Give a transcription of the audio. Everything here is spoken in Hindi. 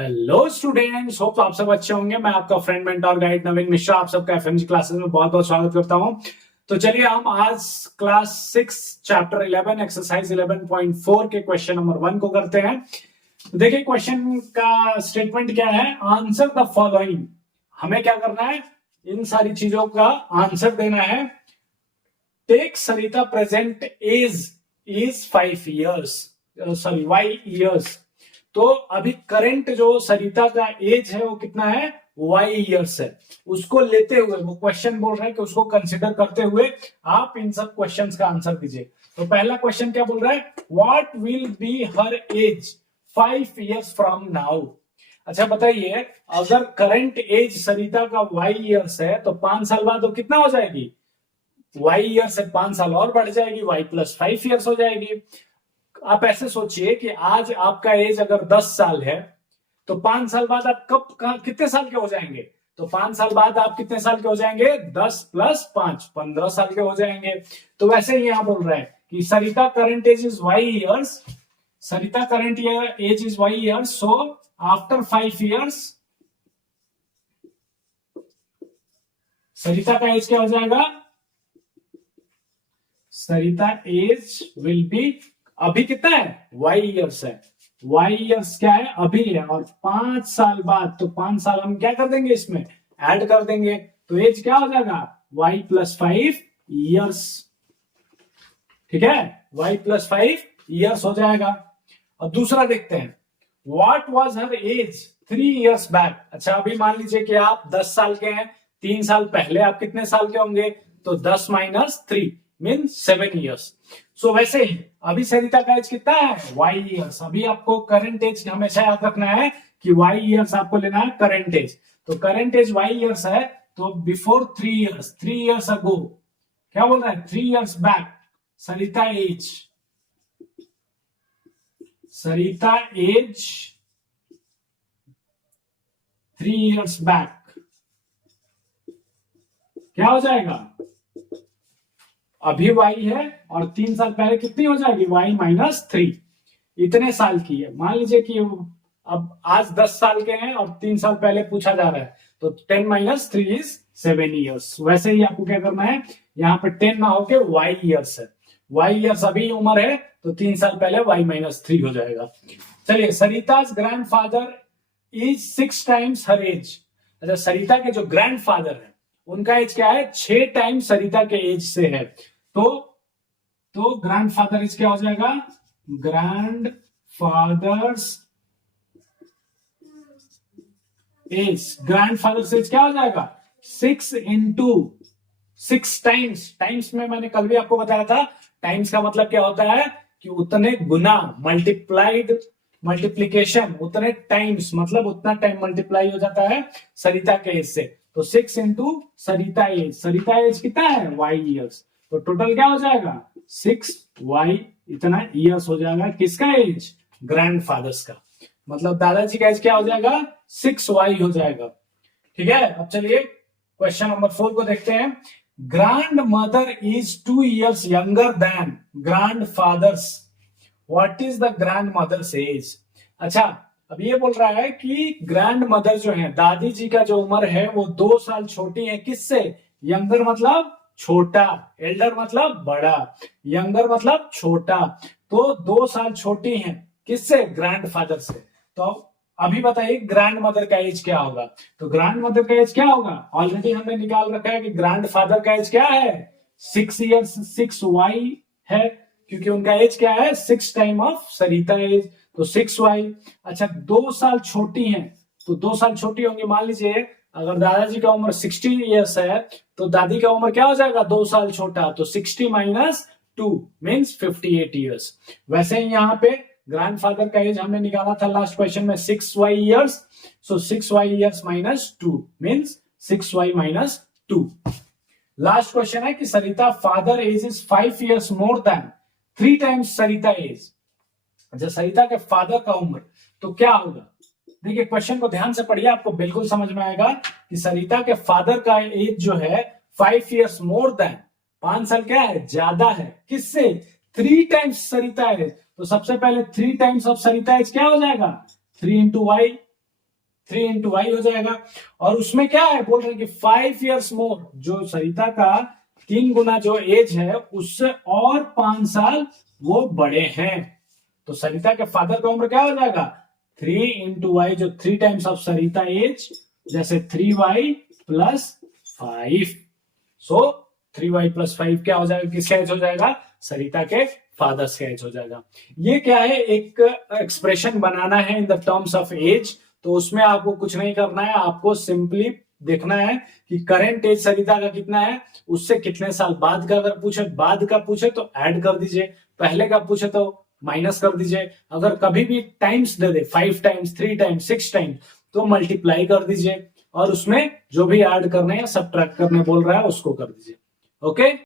हेलो स्टूडेंट्स, होप आप सब अच्छे होंगे। मैं आपका फ्रेंड मेंटर गाइड नवीन मिश्रा आप सबका एफएमजी क्लासेस में बहुत बहुत स्वागत करता हूं। तो चलिए हम आज क्लास 6 चैप्टर 11 एक्सरसाइज 11.4 के क्वेश्चन नंबर 1 को करते हैं। तो देखिए क्वेश्चन का स्टेटमेंट क्या है, आंसर द फॉलोइंग। हमें क्या करना है, इन सारी चीजों का आंसर देना है। Take Sarita present age is 5 years, sorry y years। तो अभी करंट जो सरिता का एज है वो कितना है, y years है। उसको लेते हुए वो क्वेश्चन बोल रहा है कि उसको कंसिडर करते हुए आप इन सब क्वेश्चंस का आंसर दीजिए। तो पहला क्वेश्चन क्या बोल रहा है, what will be her age 5 years from now. अच्छा बताइए, अगर करंट एज सरिता का y years है तो 5 साल बाद वो कितना हो जाएगी, y ईयर से 5 साल और बढ़ जाएगी, y प्लस 5 years हो जाएगी। आप ऐसे सोचिए कि आज आपका एज अगर 10 साल है तो 5 साल बाद आप कितने साल के हो जाएंगे। तो 5 साल बाद आप कितने साल के हो जाएंगे, 10 प्लस 5 15 साल के हो जाएंगे। तो वैसे ही यहां बोल रहा है कि Sarita current age is y years, Sarita current age is y years, so after 5 years Sarita का एज क्या हो जाएगा, सरिता एज विल बी, अभी कितना है y years है, y years क्या है अभी है, और 5 साल बाद, तो 5 साल हम क्या कर देंगे इसमें ऐड कर देंगे, तो एज क्या हो जाएगा y प्लस 5 years। ठीक है, y प्लस 5 years हो जाएगा। और दूसरा देखते हैं, what was her age 3 years back. अच्छा अभी मान लीजिए कि आप 10 साल के हैं, 3 साल पहले आप कितने साल के होंगे, तो 10 माइनस 3 मीन 7 years। सो वैसे ही अभी सरिता का एज कितना है, y years। अभी आपको करंट एज हमेशा याद रखना है कि y years आपको लेना है करंट एज। तो करंट एज y years है, तो बिफोर 3 years अगो क्या बोल रहा है, 3 years बैक सरिता एज, सरिता एज 3 years बैक क्या हो जाएगा, अभी y है और 3 साल पहले कितनी हो जाएगी, y माइनस 3, इतने साल की है। मान लीजिए कि अब आज 10 साल के हैं और 3 साल पहले पूछा जा रहा है, तो 10 माइनस 3 इज 7 years। वैसे ही आपको क्या करना है, यहाँ पे 10 ना होके y years है, y years अभी उम्र है, तो 3 साल पहले y माइनस 3 हो जाएगा। चलिए, Sarita's grandfather is 6 times her age. अच्छा सरिता के जो ग्रैंडफादर है उनका एज क्या है, 6 टाइम सरिता के एज से है। तो ग्रैंडफादर एज क्या हो जाएगा, ग्रैंडफादर्स एज, ग्रैंडफादर एज क्या हो जाएगा 6 into 6 टाइम्स। टाइम्स में मैंने कल भी आपको बताया था, टाइम्स का मतलब क्या होता है कि उतने गुना, मल्टीप्लाइड, मल्टीप्लीकेशन, उतने टाइम्स मतलब उतना टाइम मल्टीप्लाई हो जाता है सरिता के एज से। तो 6 into सरिता एज, सरिता एज कितना है y years, तो टोटल क्या हो जाएगा 6y इतना years हो जाएगा, किसका एज, ग्रैंडफादर्स का। मतलब दादाजी का एज क्या हो जाएगा 6y हो जाएगा। ठीक है, अब चलिए क्वेश्चन नंबर 4 को देखते हैं। Grandmother is 2 years younger than grandfathers, what is the grandmother's age. अच्छा अब ये बोल रहा है कि ग्रैंड मदर जो है, दादी जी का जो उम्र है वो 2 साल छोटी है किससे, यंगर मतलब छोटा, एल्डर मतलब बड़ा, यंगर मतलब छोटा, तो 2 साल छोटी है किससे, ग्रैंडफादर से। तो अभी बताइए ग्रैंड मदर का एज क्या होगा। तो ग्रैंड मदर का एज क्या होगा, ऑलरेडी हमने निकाल रखा है कि ग्रैंडफादर का एज क्या है 6 years, 6y है, क्योंकि उनका एज क्या है 6 टाइम ऑफ सरिता एज, तो 6y। अच्छा 2 साल छोटी हैं, तो 2 साल छोटी होंगी, मान लीजिए अगर दादाजी का उम्र 60 years है तो दादी का उम्र क्या हो जाएगा 2 साल छोटा, तो 60 माइनस 2 मीन्स 58 years। वैसे ही यहाँ पे ग्रैंडफादर का एज हमने निकाला था लास्ट क्वेश्चन में 6y years, so 6y years minus 2 means 6y minus 2। Last question है कि Sarita father age is 5 years more than 3 times Sarita age. अच्छा सरिता के फादर का उम्र तो क्या होगा, देखिए क्वेश्चन को ध्यान से पढ़िए, आपको बिल्कुल समझ में आएगा कि सरिता के फादर का एज जो है 5 years मोर देन, 5 साल क्या है ज्यादा है किससे, 3 टाइम्स सरिता एज। तो सबसे पहले 3 टाइम्स ऑफ सरिता एज क्या हो जाएगा 3 into y, 3 इंटू वाई हो जाएगा। और उसमें क्या है, बोल रहे हैं कि 5 years मोर, जो सरिता का 3 गुना जो एज है उससे और 5 साल वो बड़े हैं। तो सरिता के फादर का उम्र क्या हो जाएगा, 3 इंटू वाई, जो 3 टाइम्स ऑफ सरिता एज, जैसे 3y प्लस 5। सो 3y प्लस 5 क्या हो जाएगा, किसका एज हो जाएगा, सरिता के फादर्स का एज हो जाएगा। ये क्या है, एक एक्सप्रेशन बनाना है in the terms of age. तो उसमें आपको कुछ नहीं करना है, आपको सिंपली देखना है कि करेंट एज सरिता का कितना है, उससे कितने साल बाद का, अगर पूछे बाद का पूछे तो ऐड कर दीजिए, पहले का पूछे तो माइनस कर दीजिए। अगर कभी भी times they they, 5 times, 3 times, 6 times, तो मल्टीप्लाई कर दीजिए और उसमें जो भी ऐड करने या सब्ट्रैक्ट करने बोल रहा है उसको कर दीजिए। ओके।